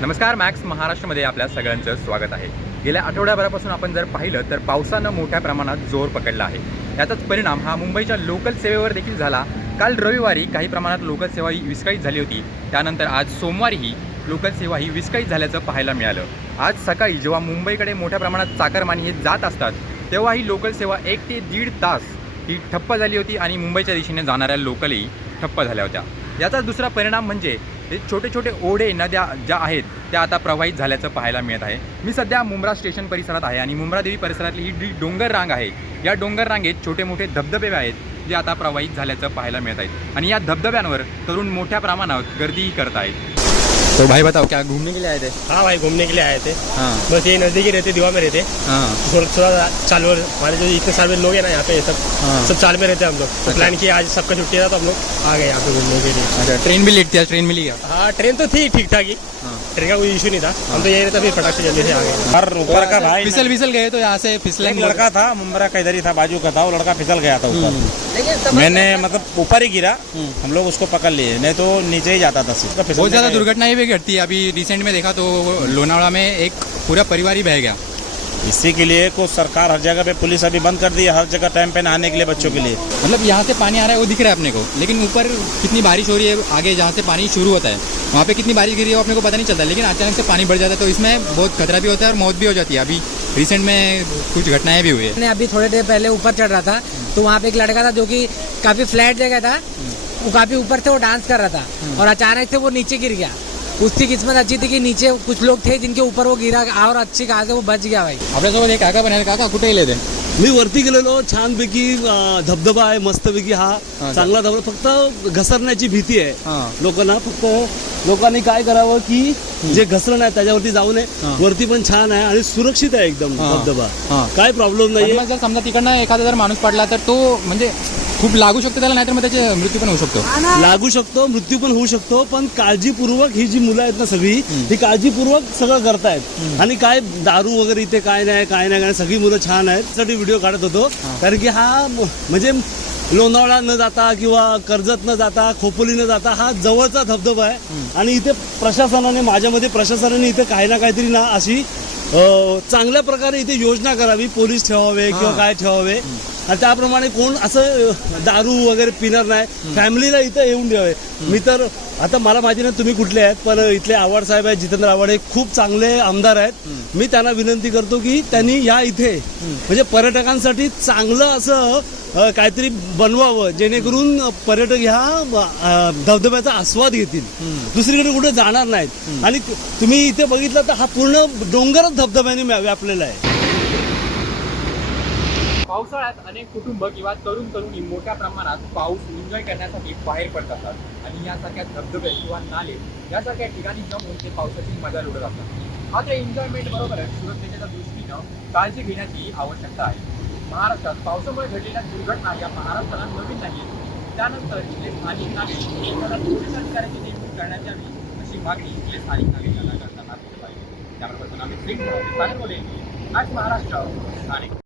नमस्कार मॅक्स महाराष्ट्रामध्ये आपल्या सगळ्यांचं स्वागत आहे. गेल्या आठवड्याभरापासून आपण जर पाहिलं तर पावसानं मोठ्या प्रमाणात जोर पकडला आहे. याचाच परिणाम हा मुंबईच्या लोकल सेवेवर देखील झाला. काल रविवारी काही प्रमाणात लोकल सेवा ही विस्कळीत झाली होती. त्यानंतर आज सोमवारीही लोकल सेवा ही विस्कळीत झाल्याचं पाहायला मिळालं. आज सकाळी जेव्हा मुंबईकडे मोठ्या प्रमाणात चाकरमानी हे जात असतात तेव्हा ही लोकल सेवा एक ते दीड तास ही ठप्प झाली होती आणि मुंबईच्या दिशेने जाणाऱ्या लोकलही ठप्प झाल्या होत्या. याचा दुसरा परिणाम म्हणजे ते छोटे छोटे ओढे नद्या ज्या आहेत त्या आता प्रवाहित झाल्याचं पाहायला मिळत आहे. मी सध्या मुंब्रा स्टेशन परिसरात आहे आणि मुंब्रा देवी परिसरातली ही जी डोंगर रांग आहे या डोंगर रांगेत छोटे मोठे धबधबे आहेत जे आता प्रवाहित झाल्याचं पाहायला मिळत आहेत. आणि या धबधब्यांवर तरुण मोठ्या प्रमाणावर गर्दीही करत आहेत. तो भाई बताओ क्या घूमने के लिए आए थे? हाँ भाई घूमने के लिए आए थे। हाँ। बस ये नजदीकी रहते दीवा में रहते। हाँ। थोड़ा थोड़ा चाल में हमारे जो इतने में लोग हैं ना यहाँ पे सब हाँ। सब चाल में रहते हैं हम लोग। तो। प्लान किया आज सबका छुट्टी था तो हम लोग आ गए यहाँ पे घूमने के लिए। अच्छा ट्रेन भी लेट थी आज ट्रेन मिली हाँ ट्रेन तो थी ठीक ठाक ही हाँ। ट्रेन का कोई इशू नहीं था। हम तो यही रहता फिर फटाक से जल्दी से आ गए। हर ऊपर का भाई फिसल फिसल गए तो यहाँ से फिसले एक लड़का था मुंबरा का इधर ही था बाजू का था वो लड़का फिसल गया था ऊपर। मैंने मतलब ऊपर ही गिरा हम लोग उसको पकड़ लिए नहीं तो नीचे ही जाता था बहुत ज़्यादा दुर्घटना दुर्घटनाएँ भी घटती है। अभी रिसेंट में देखा तो लोनावाड़ा में एक पूरा परिवार ही बह गया। इसी के लिए को सरकार हर जगह पे पुलिस अभी बंद कर दी है हर जगह टाइम पे नहाने के लिए बच्चों के लिए। मतलब यहाँ से पानी आ रहा है वो दिख रहा है अपने को। लेकिन ऊपर कितनी बारिश हो रही है आगे जहाँ से पानी शुरू होता है वहाँ पे कितनी बारिश गिरी है वो अपने को पता नहीं चलता लेकिन अचानक से पानी बढ़ जाता है तो इसमें बहुत खतरा भी होता है और मौत भी हो जाती है। अभी रिसेंट में कुछ घटनाएँ भी हुई है। मैंने अभी थोड़े देर पहले ऊपर चढ़ रहा था तो वहाँ पे एक लड़का था जो कि काफ़ी फ्लैट जगह था वो काफ़ी ऊपर से वो डांस कर रहा था और अचानक से वो नीचे गिर गया। उसकी किस्मत अच्छी थी कि नीचे कुछ लोग थे जिनके ऊपर वो गिरा और अच्छी कहा वो बच गया भाई आपल्यासोबत एक काका पण आहे काका कुठे गेले ते मी वरती गेलेलो छानपैकी अं, धबधबा आहे मस्तपैकी हा हा, चांगला धबधबा फक्त घसरण्याची भीती आहे हा. लोकांना फक्त लोकांनी काय करावं की जे घसरण आहे त्याच्यावरती जाऊ नये हा. वरती पण छान आहे आणि सुरक्षित आहे एकदम हा. धबधबा. काय प्रॉब्लेम आणि मग जर समजा तिकडनं एखादा जर माणूस पडला तर तो म्हणजे खूप लागू शकतो त्याला नाहीतर मग त्याचे मृत्यू पण होऊ शकतो. लागू शकतो मृत्यू पण होऊ शकतो पण काळजीपूर्वक ही जी मुलं आहेत ना सगळी ही काळजीपूर्वक सगळं करतायत. आणि काय दारू वगैरे इथे काय नाही काय नाही काय सगळी मुलं छान आहेत साठी व्हिडिओ काढत होतो. कारण की हा म्हणजे लोणावळा न जाता किंवा कर्जत न जाता खोपोली न जाता हा जवळचा धबधबा आहे. आणि इथे प्रशासनाने माझ्यामध्ये प्रशासनाने इथे काही ना काहीतरी ना अशी चांगल्या प्रकारे इथे योजना करावी पोलीस ठेवावे किंवा काय ठेवावे. आणि त्याप्रमाणे कोण असं दारू वगैरे पिणार नाही. फॅमिलीला इथं येऊन द्यावे. मी तर आता मला माहिती नाही तुम्ही कुठले आहेत पण इथले आव्हाड साहेब आहेत जितेंद्र आव्हाड हे खूप चांगले आमदार आहेत. मी त्यांना विनंती करतो की त्यांनी या इथे म्हणजे पर्यटकांसाठी चांगलं असं काहीतरी बनवावं जेणेकरून पर्यटक ह्या धबधब्याचा आस्वाद घेतील. दुसरीकडे कुठे जाणार नाहीत. आणि तुम्ही इथे बघितलं तर हा पूर्ण डोंगरच धबधब्याने व्या- व्यापलेला आहे. पावसाळ्यात अनेक कुटुंब किंवा तरुण तरुणी मोठ्या प्रमाणात पाऊस एन्जॉय करण्यासाठी बाहेर पडत असतात आणि यासारख्या धबधबे किंवा नाले यासारख्या ठिकाणी जमून ते पावसाची मजा लुटत असतात. मात्र एन्जॉयमेंट बरोबरच सुरक्षेच्या दृष्टीनं काळजी घेण्याची आवश्यकता आहे. महाराष्ट्रात पावसामुळे घडलेल्या दुर्घटना या महाराष्ट्राला नवीन नाही त्यानंतर इथले स्थानिक नागरिक एखादा पोलीस अधिकाऱ्याची नेमणूक करण्यात यावी अशी मागणी इथले स्थानिक नागरिकांना करताना दिसत आहे. त्याबरोबर आम्ही महाराष्ट्र स्थानिक.